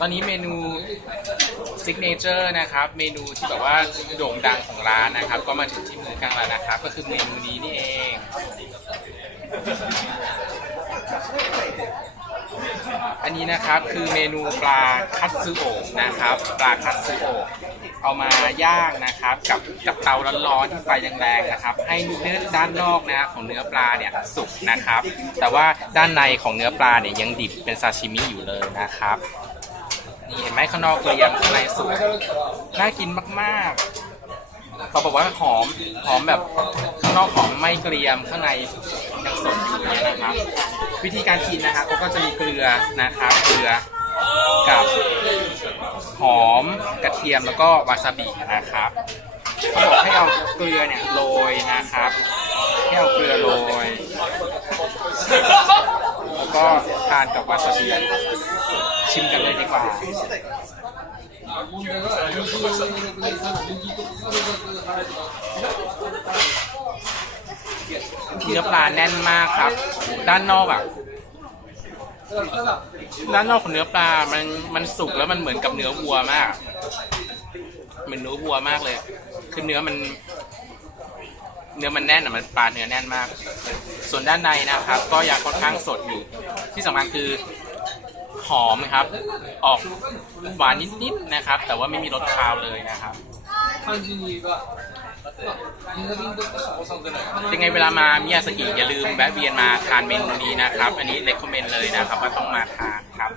ตอนนี้เมนูซิกเนเจอร์นะครับ เมนูที่แบบว่าโด่งดังของร้านนะครับ ก็มาถึงที่มือกันแล้วนะครับ ก็คือเมนูนี้นี่เองอันนี้นะครับคือเมนูปลาคัตสึโอะนะครับ ปลาคัตสึโอะเอามาย่างนะครับ กับกับเตาร้อนๆที่ไฟแรงๆนะครับ ให้เนื้อด้านนอกนะของเนื้อปลาเนี่ยสุกนะครับ แต่ว่าด้านในของเนื้อปลาเนี่ยยังดิบเป็นซาชิมิอยู่เลยนะครับ มข้างนอกเกรียมข้างในสุกน่ากินมากๆเขาบอกว่าหอมหอมแบบข้างนอกหอมไม่เกรียมข้างในยังสดอยู่เนี่ยนะครับ วิธีการกินนะครับเขาก็จะมีเกลือนะครับเกลือกับหอมกระเทียมแล้วก็วาซาบินะครับเขาบอกให้เอาเกลือเนี่ยโรยนะครับให้เอาเกลือโรยแล้วก็ทานกับวาซาบิ ชิมกันเลยดีกว่าเนื้อปลาแน่นมากครับ ด้านนอกอะด้านนอกของเนื้อปลา มัน มันสุกแล้วมันเหมือนกับเนื้อวัวมากเหมือนเนื้อวัวมากเลย คือเนื้อมัน เนื้อมันแน่นอะ มันปลาเนื้อแน่นมาก ส่วนด้านในนะครับ ก็ยังค่อนข้างสดอยู่ ที่สำคัญคือ หอมนะครับ ออกหวานนิดๆนะครับ แต่ว่าไม่มีรสคาวเลยนะครับยังไงเวลามามิยาสกิอย่าลืมแวะเวียนมาทานเมนูนี้นะครับ อันนี้เลคคอมเมนเลยนะครับว่าต้องมาทานครับ